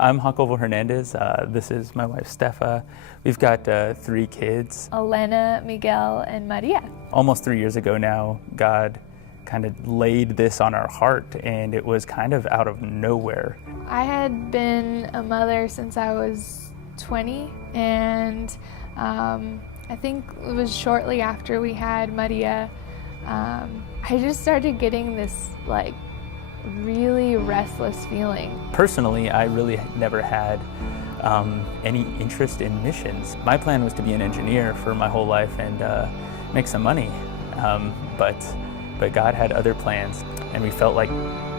I'm Hernandez. This is my wife, Stefa. We've got 3 kids. Elena, Miguel, and Maria. Almost 3 years ago now, God kind of laid this on our heart, and it was kind of out of nowhere. I had been a mother since I was 20, and I think it was shortly after we had Maria, I just started getting this really restless feeling. Personally, I really never had any interest in missions. My plan was to be an engineer for my whole life and make some money, but God had other plans, and we felt like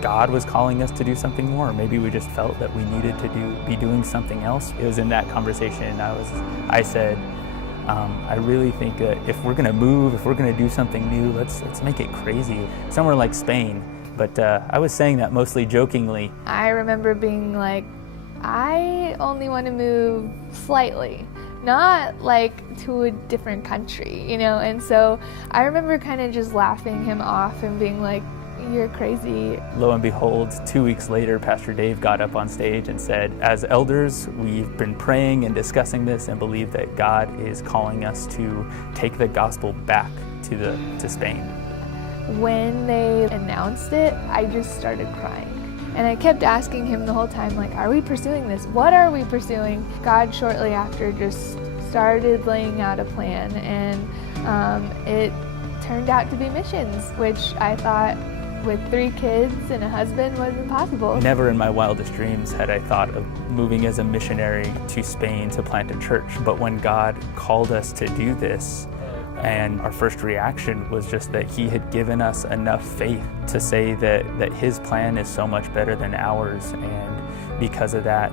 God was calling us to do something more. Maybe we just felt that we needed to be doing something else. It was in that conversation I said, I really think that if we're gonna move, if we're gonna do something new, let's make it crazy. Somewhere like Spain. But I was saying that mostly jokingly. I remember being like, I only want to move slightly, not to a different country, And so I remember kind of just laughing him off and being like, you're crazy. Lo and behold, 2 weeks later, Pastor Dave got up on stage and said, as elders, we've been praying and discussing this and believe that God is calling us to take the gospel back to Spain. When they announced it, I just started crying. And I kept asking him the whole time, are we pursuing this? What are we pursuing? God shortly after just started laying out a plan, and it turned out to be missions, which I thought with 3 kids and a husband was impossible. Never in my wildest dreams had I thought of moving as a missionary to Spain to plant a church. But when God called us to do this, and our first reaction was just that he had given us enough faith to say that his plan is so much better than ours, and because of that,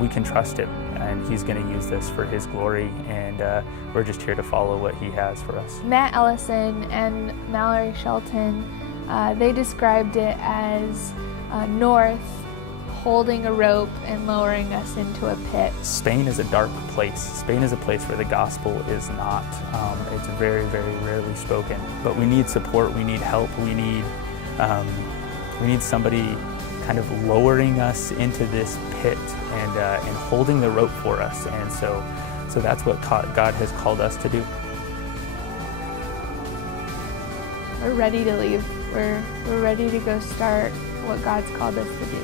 we can trust him, and he's going to use this for his glory, and we're just here to follow what he has for us. Matt Ellison and Mallory Shelton, they described it as north, holding a rope and lowering us into a pit. Spain is a dark place. Spain is a place where the gospel is not. It's very, very rarely spoken. But we need support, we need help, we need somebody kind of lowering us into this pit and holding the rope for us. And so that's what God has called us to do. We're ready to leave. We're ready to go start what God's called us to do.